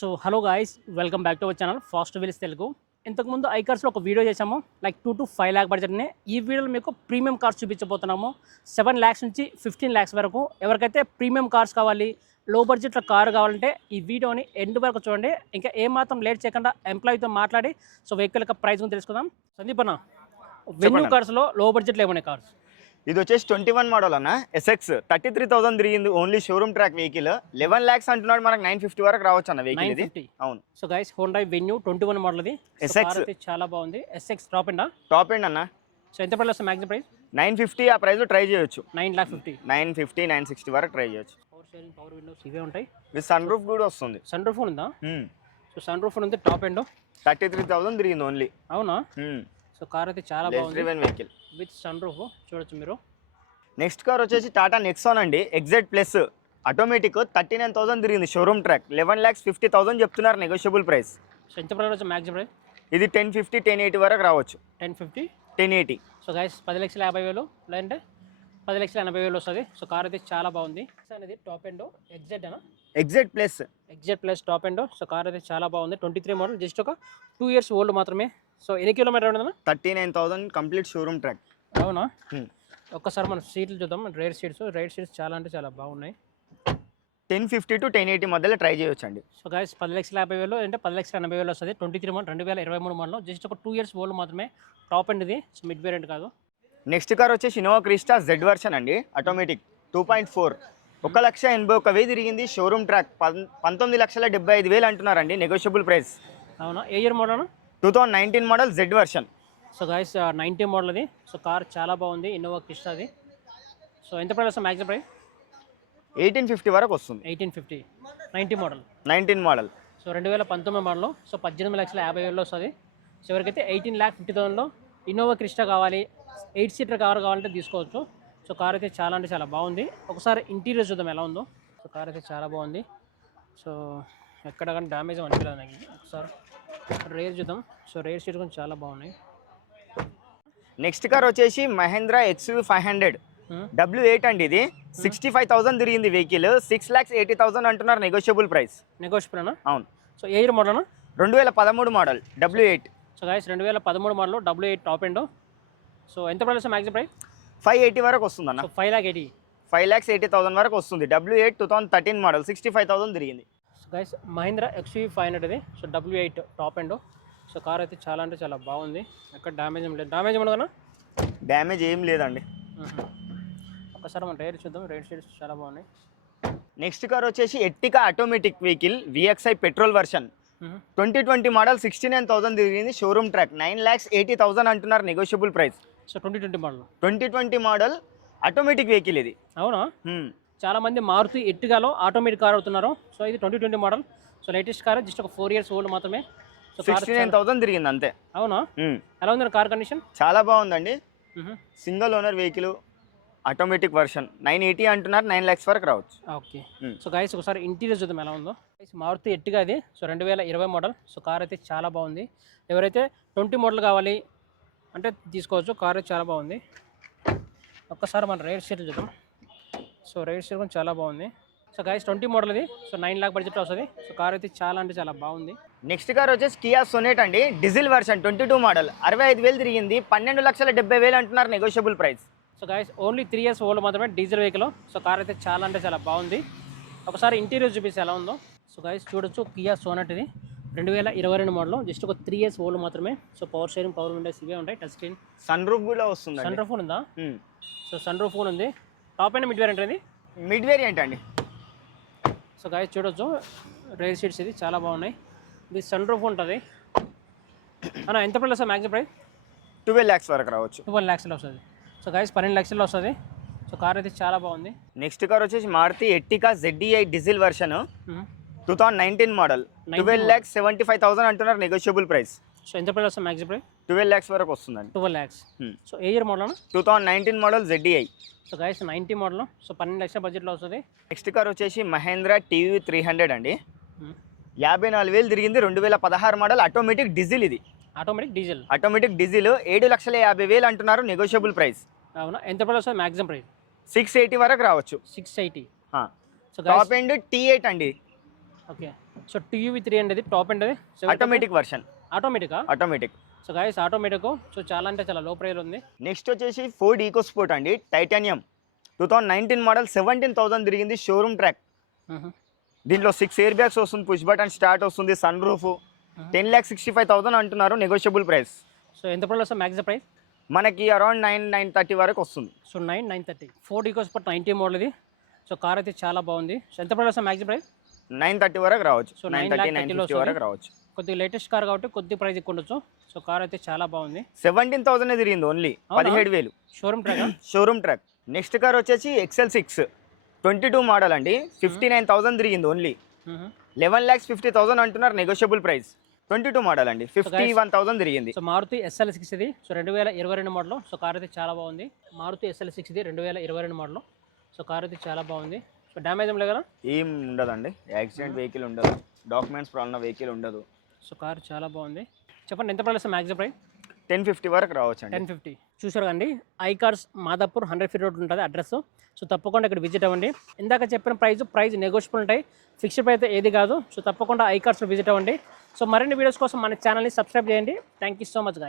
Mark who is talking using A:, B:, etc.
A: So hello guys welcome back to our channel fast wheels Telugu. ఇంతకుముందు ఐకార్స్లో ఒక video చేశాము like two to five lakh బడ్జెట్ని ఈ వీడియోలో మీకు ప్రీమియం కార్స్ చూపించబోతున్నాము. సెవెన్ ల్యాక్స్ నుంచి ఫిఫ్టీన్ ల్యాక్స్ వరకు. ఎవరికైతే ప్రీమియం కార్స్ కావాలి లో బడ్జెట్లో కారు కావాలంటే ఈ వీడియోని ఎండ్ వరకు చూడండి. ఇంకా ఏమాత్రం లేట్ చేయకుండా ఎంప్లాయీతో మాట్లాడి సో వెహికల్ యొక్క ప్రైస్ గురించి తెలుసుకుందాం. సందీప్ అన్న వెన్యూ. కార్స్లో లో బడ్జెట్లో ఏమన్నాయి కార్స్
B: ఇది వచ్చేసి ట్వంటీ వన్ మోడల్ అన్న. ఎస్ఎక్స్ థర్టీ త్రీ థౌసండ్ తిరిగింది only showroom track vehicle eleven lakhs అంటున్నాడు మనకు నైన్ ఫిఫ్టీ వరకు రావచ్చు అన్న వెహికల్ ఇది. అవును.
A: So guys Honda Venue twenty one model ఇది. అయితే చాలా బాగుంది. SX top and
B: top end అన్న.
A: సో ఎంత price maximum price
B: nine fifty ఆ ప్రైస్ ట్రై చేయొచ్చు.
A: Nine lakh fifty
B: nine fifty nine sixty వరకు ట్రై చేయొచ్చు.
A: పవర్ షేరింగ్ పవర్ విండోస్ ఇవే ఉంటాయి.
B: విత్ సన్ రూఫ్ కూడా వస్తుంది.
A: సన్ రూఫ్ ఉందా? సో సన్ రూఫ్ ఉంది top end
B: thirty three thousand తిరిగింది ఓన్లీ
A: అవునా? సో కార్ అయితే చాలా బాగుంది.
B: వెహికల్
A: విత్ సన్ రూఫ్ చూడొచ్చు మీరు.
B: నెక్స్ట్ కార్ వచ్చేసి టాటా నెక్సాన్ అండి. XZ plus automatic thirty nine thousand తిరిగింది. Showroom track eleven lakhs fifty thousand చెప్తున్నారు నెగోషియబుల్ ప్రైస్
A: ఎంత ప్రైస్ వచ్చి? మ్యాక్సిమం ప్రైస్
B: ఇది టెన్ ఫిఫ్టీ టెన్ ఎయిటీ వరకు రావచ్చు.
A: Ten fifty?
B: Ten eighty.
A: So guys పది లక్షల యాభై వేలు. లేదంటే పది లక్షల ఎనభై వేలు వస్తుంది. సో కార్ అయితే చాలా బాగుంది. అనేది టాప్ ఎండ్ ఎగ్జెట్ అనా?
B: XZ plus
A: XZ plus top end so car అయితే చాలా బాగుంది. ట్వంటీ త్రీ మోడల్ జస్ట్ ఒక టూ ఇయర్స్ ఓల్డ్ మాత్రమే. సో ఎన్ని kilometre ఉండదన్నా
B: thirty nine thousand complete showroom track.
A: అవునా? ఒక్కసారి మనం సీట్లు చూద్దాం. రైడ్ సీట్స్ రైడ్ సీట్స్ చాలా అంటే చాలా బాగున్నాయి.
B: Ten fifty to ten eighty మధ్యలో ట్రై చేయొచ్చు అండి
A: సో గైస్ పది లక్షల యాభై వేలు అంటే పది లక్షల ఎనభై వేలు వస్తుంది. ట్వంటీ త్రీ మోడల్ రెండు వేల ఇరవై మూడు మోడల్. జస్ట్ ఒక టూ ఇయర్స్ ఓల్డ్ మాత్రమే. టాప్ అండ్ ఇది. సో మిడ్ వేరియంట్ కాదు.
B: నెక్స్ట్ కార్ వచ్చేసి ఇనోవా క్రిస్టా జెడ్ వర్షన్ అండి. ఆటోమేటిక్ టూ పాయింట్ ఫోర్ ఒక లక్ష ఎనభై ఒక వెయ్యి తిరిగింది షోరూమ్ ట్రాక్ పంతొమ్మిది లక్షల డెబ్బై ఐదు వేలు అంటున్నారండి. నెగోషియబుల్ ప్రైస్
A: అవునా? ఏ year model
B: two thousand nineteen model Z version
A: so guys ninety model అది సో కార్ చాలా బాగుంది. ఇన్నోవా క్రిస్టా అది. సో ఎంత ప్రైస్ వస్తుంది మ్యాక్సిమం ప్రైస్
B: ఎయిటీన్ ఫిఫ్టీ వరకు వస్తుంది.
A: Eighteen fifty. Ninety model
B: nineteen model.
A: So రెండు వేల పంతొమ్మిది మోడల్ సో పద్దెనిమిది లక్షల యాభై వేలు వస్తుంది. సో ఎవరికైతే ఎయిటీన్ ల్యాక్ ఫిఫ్టీ థౌసండ్లో ఇన్నోవా క్రిస్టా కావాలి. ఎయిట్ సీటర్ కార్ కావాలంటే తీసుకోవచ్చు. సో కార్ అయితే చాలా అంటే చాలా బాగుంది. ఒకసారి ఇంటీరియర్ చూద్దాం ఎలా ఉందో. సో కార్ అయితే చాలా బాగుంది. సో ఎక్కడ కానీ డ్యామేజ్ అనిపించలేదు నాకు. ఒకసారి రేర్ చూద్దాం. సో రేర్ సీట్ కూడా చాలా బాగున్నాయి.
B: నెక్స్ట్ కార్ వచ్చేసి Mahindra XU five hundred. W eight అండి ఇది. సిక్స్టీ ఫైవ్ థౌసండ్ తిరిగింది vehicle six lakhs eighty thousand అంటున్నారు నెగోషియబుల్ ప్రైస్
A: నెగోషియబుల్ అన్న
B: అవును.
A: సో ఏ ఇయర్ మోడల్
B: రెండు వేల పదమూడు model W eight
A: so guys రెండు వేల పదమూడు model W eight top end so ఎంత price maximum price
B: five eighty వరకు వస్తుంది అన్న
A: five lakh eighty
B: five lakhs eighty thousand వరకు వస్తుంది. W eight two thousand thirteen model sixty five thousand తిరిగింది.
A: Guys Mahindra XV five hundred ఇది. So W eight top end so car అయితే చాలా అంటే చాలా బాగుంది. ఎక్కడ డ్యామేజ్ ఏం లేదు. డ్యామేజ్ ఏమన్నా
B: డ్యామేజ్ ఏం లేదండి.
A: ఒకసారి మనం రైడ్ చూద్దాం. రైడ్ సీట్స్ చాలా బాగున్నాయి.
B: నెక్స్ట్ కార్ వచ్చేసి Ertiga automatic vehicle VXI petrol version twenty twenty model sixty nine thousand తిరిగింది. Showroom track nine lakhs eighty thousand అంటున్నారు negotiable price
A: so twenty twenty model
B: twenty twenty model automatic vehicle ఇది.
A: అవునా? చాలా మంది మారుతి ఎట్టిగాలో automatic car అవుతున్నారు. So ఇది twenty twenty model. So latest car just ఒక ఫోర్ ఇయర్స్ ఓల్డ్ మాత్రమే. So car
B: sixty nine thousand తిరిగింది అంతే.
A: అవునా. ఎలా ఉంది కార్ కండిషన్
B: చాలా బాగుందండి. Single owner vehicle automatic version nine eighty అంటున్నారు నైన్ ల్యాక్స్ వరకు రావచ్చు.
A: ఓకే. సో గైస్ ఒకసారి ఇంటీరియర్ చూద్దాం ఎలా ఉందో. Guys, మారుతి ఎట్టిగా అది సో రెండు వేల ఇరవై మోడల్ సో కార్ అయితే చాలా బాగుంది. ఎవరైతే ట్వంటీ మోడల్ కావాలి అంటే తీసుకోవచ్చు. కార్ అయితే చాలా బాగుంది. ఒక్కసారి మన రైడ్ షీట్ చూద్దాం. సో రైడ్ షీట్ కూడా చాలా బాగుంది. సో గైస్ ట్వంటీ మోడల్ ఇది. సో నైన్ లాక్ బడ్జెట్ వస్తుంది. సో కార్ అయితే చాలా అంటే చాలా బాగుంది.
B: నెక్స్ట్ కార్ వచ్చేసి కియా సొనేట్ అండి. Diesel version twenty two model అరవై ఐదు వేలు తిరిగింది. పన్నెండు లక్షల డెబ్బై వేలు అంటున్నారు negotiable price
A: so guys only three years old మాత్రమే డీజిల్ వెహికల్ సో కార్ అయితే చాలా అంటే చాలా బాగుంది. ఒకసారి ఇంటీరియర్ చూపిస్తే ఎలా ఉందో. సో గైస్ చూడొచ్చు కియా సోనట్ ఇది. రెండు వేల ఇరవై రెండు మోడల్ జస్ట్ ఒక త్రీ ఇయర్స్ ఓల్డ్ మాత్రమే. So power sharing power windows ఇవే ఉంటాయి. టచ్ స్క్రీన్
B: సన్ రూఫ్ కూడా
A: సన్
B: వస్తుందండి.
A: రూఫ్ ఉందా? సో సన్ రూఫ్ ఉంది. టాప్ అయిన మిడ్ వేరియంట్ ఇది
B: మిడ్ వేరియంట్ అండి.
A: సో గైస్ చూడొచ్చు. రైల్ సీట్స్ ఇది చాలా బాగున్నాయి. ఇది సన్ రూఫ్ ఉంటుంది. అన్న ఎంత price maximum price
B: twelve lakhs వరకు రావచ్చు.
A: ట్వెల్వ్ ల్యాక్స్లో వస్తుంది. సో గైస్ పన్నెండు లక్షల్లో వస్తుంది. సో కార్ అయితే చాలా బాగుంది.
B: నెక్స్ట్ కార్ వచ్చేసి Maruti Ertiga ZDI diesel version two thousand nineteen model
A: 19
B: twelve lakhs seventy five thousand అంటున్నారు నెగోషియబుల్ ప్రైస్
A: సో ఎంత ప్రైస్ వస్తుంది మ్యాక్సిమం ప్రైస్
B: ట్వెల్వ్ ల్యాక్స్ వరకు వస్తుందండి.
A: ట్వెల్వ్ ల్యాక్స్ సో ఏ year model
B: two thousand nineteen model ZDI
A: so guys ninety model so పన్నెండు లక్షల బడ్జెట్లో వస్తుంది.
B: Next car వచ్చేసి మహేంద్రా టీవీ త్రీ హండ్రెడ్ అండి. యాభై నాలుగు వేలు తిరిగింది రెండు వేల పదహారు మోడల్ ఆటోమేటిక్ డీజిల్ ఇది.
A: ఆటోమేటిక్ డీజిల్
B: ఆటోమేటిక్ డీజిల్ ఏడు లక్షల యాభై వేలు అంటున్నారు నెగోషియబుల్ ప్రైస్
A: అవునా? ఎంత ప్రైస్ వస్తుంది మ్యాక్సిమం ప్రైస్
B: సిక్స్ ఎయిటీ వరకు రావచ్చు.
A: Six eighty so
B: top end T eight అండి.
A: ఓకే సో టీవీ త్రీ అండి టాప్ అండి
B: automatic version
A: ఆటోమేటికా
B: automatic
A: so guys automatic so చాలా అంటే చాలా లో ప్రైస్ ఉంది.
B: నెక్స్ట్ వచ్చేసి ఫోర్డ్ ఈకో స్పోర్ట్ అండి. Titanium two thousand nineteen model seventeen thousand తిరిగింది షోరూమ్ ట్రాక్. దీంట్లో సిక్స్ ఎయిర్ బ్యాగ్స్ వస్తుంది పుష్ బటన్ స్టార్ట్ వస్తుంది sunroof ten lakh sixty five thousand అంటున్నారు నెగోషియబుల్ ప్రైస్
A: సో ఎంత ప్రైస్ మ్యాక్సిమం ప్రైస్
B: మనకి around nine nine thirty వరకు వస్తుంది.
A: So nine nine thirty Ford EcoSport ninety model ఇది. So car అయితే చాలా బాగుంది. సో ఎంత price maximum price
B: nine thirty వరకు రావచ్చు.
A: So,
B: నైన్
A: 9
B: థర్టీ నైన్
A: 30 లో
B: ఫిఫ్టీ. వరకు రావచ్చు.
A: కొద్దిగా లేటెస్ట్ కార్ కాబట్టి కొద్ది ప్రైస్ ఎక్కువ ఉండొచ్చు. సో కార్ అయితే చాలా బాగుంది.
B: సెవెంటీన్ థౌసండ్ తిరిగింది ఓన్లీ? పదిహేడు వేలు.
A: Showroom track
B: showroom track next car వచ్చేసి XL six twenty two model అండి. ఫిఫ్టీ నైన్ థౌసండ్ తిరిగింది only eleven lakhs fifty thousand అంటున్నారు negotiable price twenty two model అండి ఫిఫ్టీ వన్ థౌసండ్ తిరిగింది.
A: సో మారుతి ఎస్ఎల్ సిక్స్ ఇది. So రెండు వేల ఇరవై రెండు మోడల్ సో కార్ అయితే చాలా బాగుంది. మారుతి ఎస్ఎల్ సిక్స్ ఇది రెండు వేల ఇరవై రెండు మోడల్ సో కార్ అయితే చాలా బాగుంది. సో డ్యామేజ్ ఏం లేదు కదా?
B: ఏం ఉండదండి. యాక్సిడెంట్ వెహికల్ ఉండదు. డాక్యుమెంట్స్ ప్రాబ్లం వెహికల్ ఉండదు.
A: సో కార్ చాలా బాగుంది. చెప్పండి ఎంత price maximum price?
B: Ten fifty వరకు రావచ్చు
A: టెన్ ఫిఫ్టీ. చూసారు కండి I cars Madhapur hundred feet road ఉంటుంది అడ్రస్. సో తప్పకుండా ఇక్కడ విజిట్ అవ్వండి. ఇందాక చెప్పిన ప్రైస్ ప్రైస్ నెగోషియబుల్ ఉంటాయి. ఫిక్స్డ్ ప్రైస్ అయితే ఏది కాదు. సో తప్పకుండా ఐ కార్స్లో విజిట్ అవ్వండి. సో మరిన్ని వీడియోస్ కోసం మన ఛానల్ని సబ్స్క్రైబ్ చేయండి. Thank you so much guy